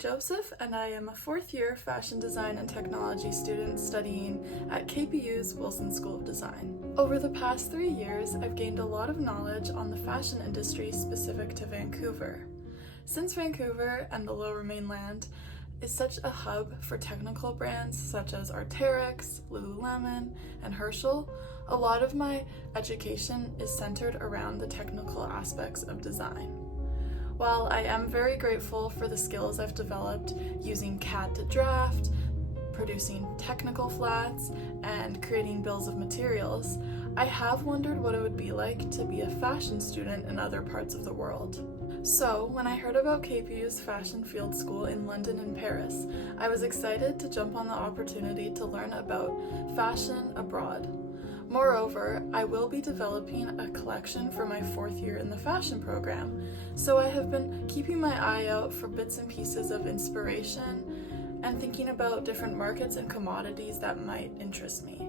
Joseph, and I am a fourth-year fashion design and technology student studying at KPU's Wilson School of Design. Over the past 3 years, I've gained a lot of knowledge on the fashion industry specific to Vancouver. Since Vancouver and the Lower Mainland is such a hub for technical brands such as Arc'teryx, Lululemon, and Herschel, a lot of my education is centered around the technical aspects of design. While I am very grateful for the skills I've developed using CAD to draft, producing technical flats, and creating bills of materials, I have wondered what it would be like to be a fashion student in other parts of the world. So, when I heard about KPU's Fashion Field School in London and Paris, I was excited to jump on the opportunity to learn about fashion abroad. Moreover, I will be developing a collection for my 4th year in the fashion program, so I have been keeping my eye out for bits and pieces of inspiration and thinking about different markets and commodities that might interest me.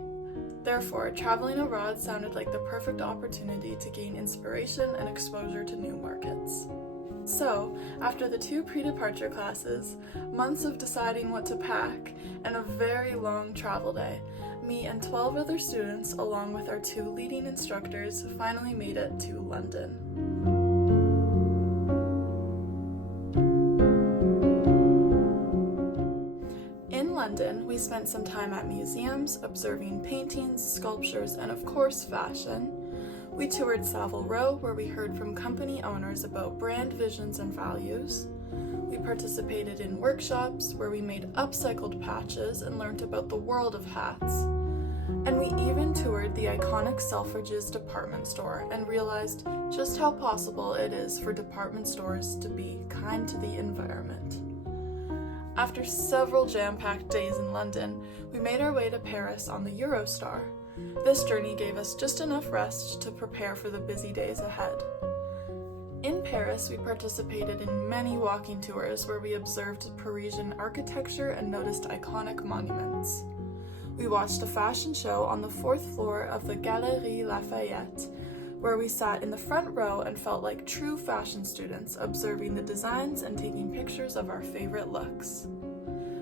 Therefore, traveling abroad sounded like the perfect opportunity to gain inspiration and exposure to new markets. So, after the 2 pre-departure classes, months of deciding what to pack, and a very long travel day, me and 12 other students, along with our 2 leading instructors, finally made it to London. In London, we spent some time at museums, observing paintings, sculptures, and of course fashion. We toured Savile Row, where we heard from company owners about brand visions and values. We participated in workshops where we made upcycled patches and learned about the world of hats. And we even toured the iconic Selfridges department store and realized just how possible it is for department stores to be kind to the environment. After several jam-packed days in London, we made our way to Paris on the Eurostar. This journey gave us just enough rest to prepare for the busy days ahead. In Paris, we participated in many walking tours where we observed Parisian architecture and noticed iconic monuments. We watched a fashion show on the 4th floor of the Galeries Lafayette, where we sat in the front row and felt like true fashion students, observing the designs and taking pictures of our favorite looks.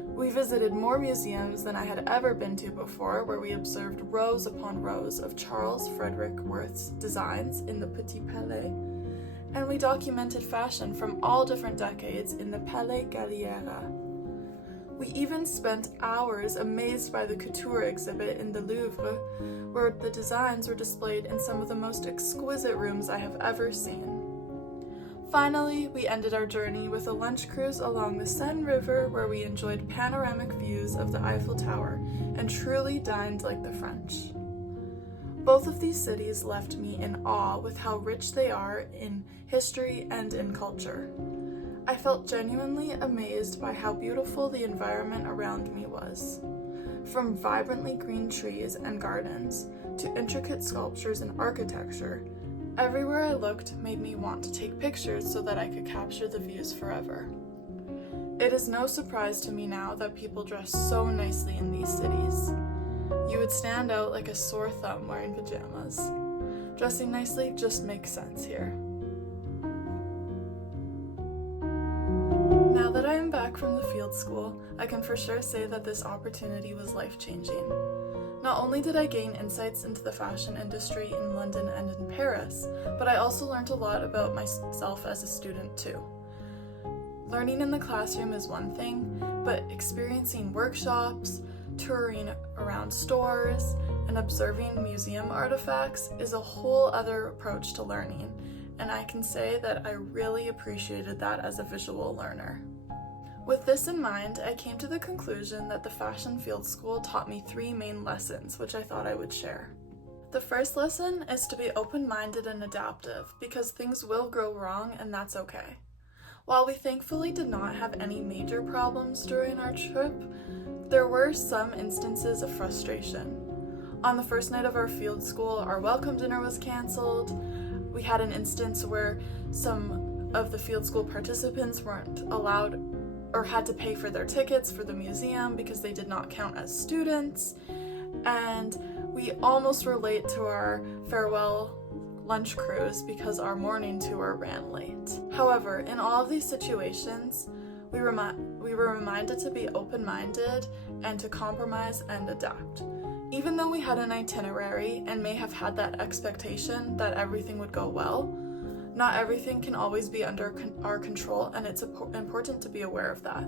We visited more museums than I had ever been to before, where we observed rows upon rows of Charles Frederick Worth's designs in the Petit Palais, and we documented fashion from all different decades in the Palais Galliera. We even spent hours amazed by the couture exhibit in the Louvre, where the designs were displayed in some of the most exquisite rooms I have ever seen. Finally, we ended our journey with a lunch cruise along the Seine River, where we enjoyed panoramic views of the Eiffel Tower and truly dined like the French. Both of these cities left me in awe with how rich they are in history and in culture. I felt genuinely amazed by how beautiful the environment around me was. From vibrantly green trees and gardens to intricate sculptures and architecture, everywhere I looked made me want to take pictures so that I could capture the views forever. It is no surprise to me now that people dress so nicely in these cities. You would stand out like a sore thumb wearing pajamas. Dressing nicely just makes sense here. Now that I am back from the field school, I can for sure say that this opportunity was life-changing. Not only did I gain insights into the fashion industry in London and in Paris, but I also learned a lot about myself as a student too. Learning in the classroom is one thing, but experiencing workshops, touring around stores, and observing museum artifacts is a whole other approach to learning, and I can say that I really appreciated that as a visual learner. With this in mind, I came to the conclusion that the Fashion Field School taught me 3 main lessons, which I thought I would share. The first lesson is to be open-minded and adaptive, because things will go wrong and that's okay. While we thankfully did not have any major problems during our trip, there were some instances of frustration. On the first night of our field school, our welcome dinner was canceled. We had an instance where some of the field school participants weren't allowed or had to pay for their tickets for the museum because they did not count as students, and we almost were late to our farewell lunch cruise because our morning tour ran late. However, in all of these situations, we were reminded to be open-minded and to compromise and adapt. Even though we had an itinerary and may have had that expectation that everything would go well, not everything can always be under our control, and it's important to be aware of that.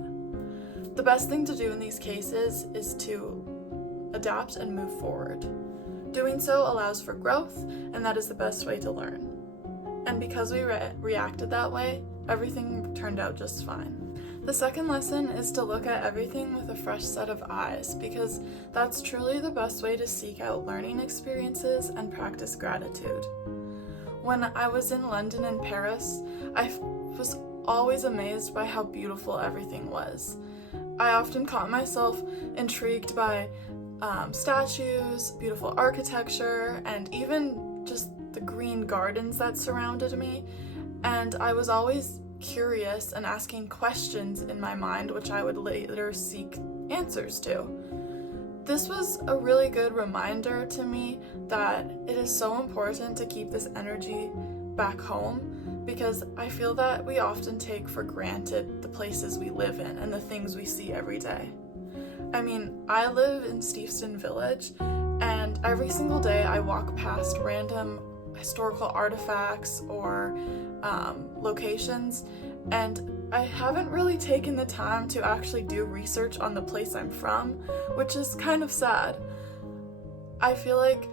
The best thing to do in these cases is to adapt and move forward. Doing so allows for growth, and that is the best way to learn. And because we reacted that way, everything turned out just fine. The second lesson is to look at everything with a fresh set of eyes, because that's truly the best way to seek out learning experiences and practice gratitude. When I was in London and Paris, I was always amazed by how beautiful everything was. I often caught myself intrigued by statues, beautiful architecture, and even just the green gardens that surrounded me, and I was always curious and asking questions in my mind, which I would later seek answers to. This was a really good reminder to me that it is so important to keep this energy back home, because I feel that we often take for granted the places we live in and the things we see every day. I mean, I live in Steveston Village, and every single day I walk past random historical artifacts or locations, and I haven't really taken the time to actually do research on the place I'm from, which is kind of sad. I feel like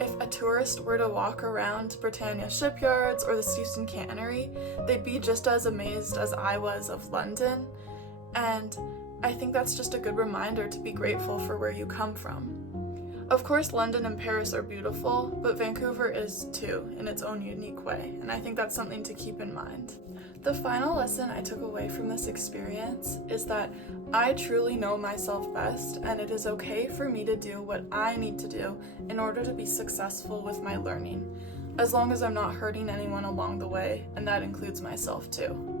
if a tourist were to walk around Britannia shipyards or the Steveston Cannery, they'd be just as amazed as I was of London, and I think that's just a good reminder to be grateful for where you come from. Of course, London and Paris are beautiful, but Vancouver is too, in its own unique way, and I think that's something to keep in mind. The final lesson I took away from this experience is that I truly know myself best, and it is okay for me to do what I need to do in order to be successful with my learning, as long as I'm not hurting anyone along the way, and that includes myself too.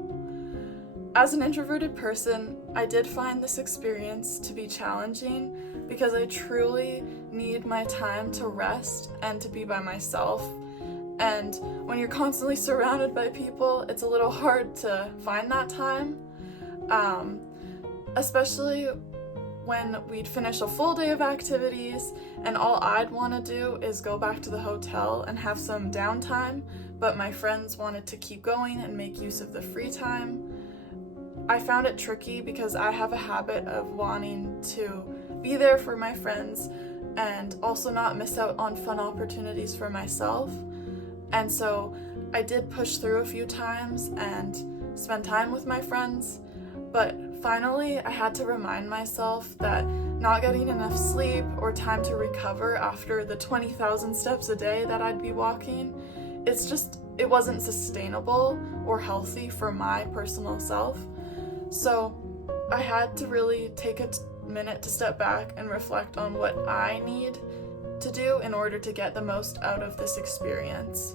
As an introverted person, I did find this experience to be challenging because I truly need my time to rest and to be by myself. And when you're constantly surrounded by people, it's a little hard to find that time, especially when we'd finish a full day of activities and all I'd want to do is go back to the hotel and have some downtime, but my friends wanted to keep going and make use of the free time. I found it tricky because I have a habit of wanting to be there for my friends and also not miss out on fun opportunities for myself. And so I did push through a few times and spend time with my friends, but finally I had to remind myself that not getting enough sleep or time to recover after the 20,000 steps a day that I'd be walking, it wasn't sustainable or healthy for my personal self. So I had to really take a minute to step back and reflect on what I need to do in order to get the most out of this experience.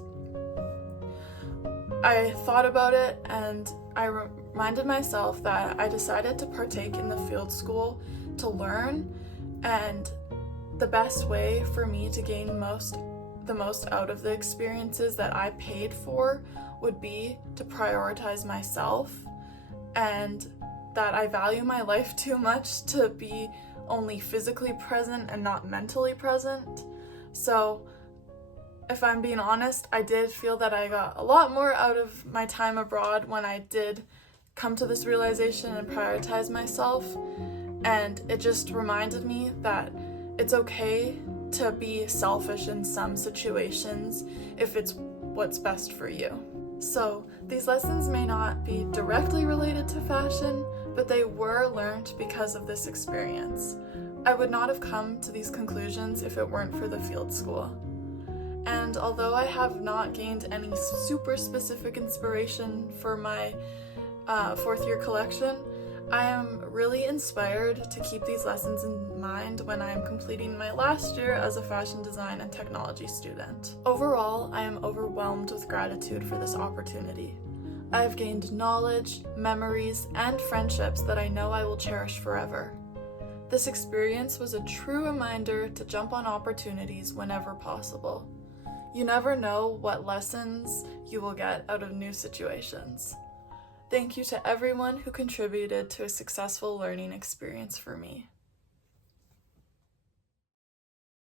I thought about it and I reminded myself that I decided to partake in the field school to learn, and the best way for me to gain the most out of the experiences that I paid for would be to prioritize myself, and that I value my life too much to be only physically present and not mentally present. So if I'm being honest, I did feel that I got a lot more out of my time abroad when I did come to this realization and prioritize myself, and it just reminded me that it's okay to be selfish in some situations if it's what's best for you. So these lessons may not be directly related to fashion, but they were learned because of this experience. I would not have come to these conclusions if it weren't for the field school. And although I have not gained any super specific inspiration for my fourth year collection, I am really inspired to keep these lessons in mind when I am completing my last year as a fashion design and technology student. Overall, I am overwhelmed with gratitude for this opportunity. I have gained knowledge, memories, and friendships that I know I will cherish forever. This experience was a true reminder to jump on opportunities whenever possible. You never know what lessons you will get out of new situations. Thank you to everyone who contributed to a successful learning experience for me.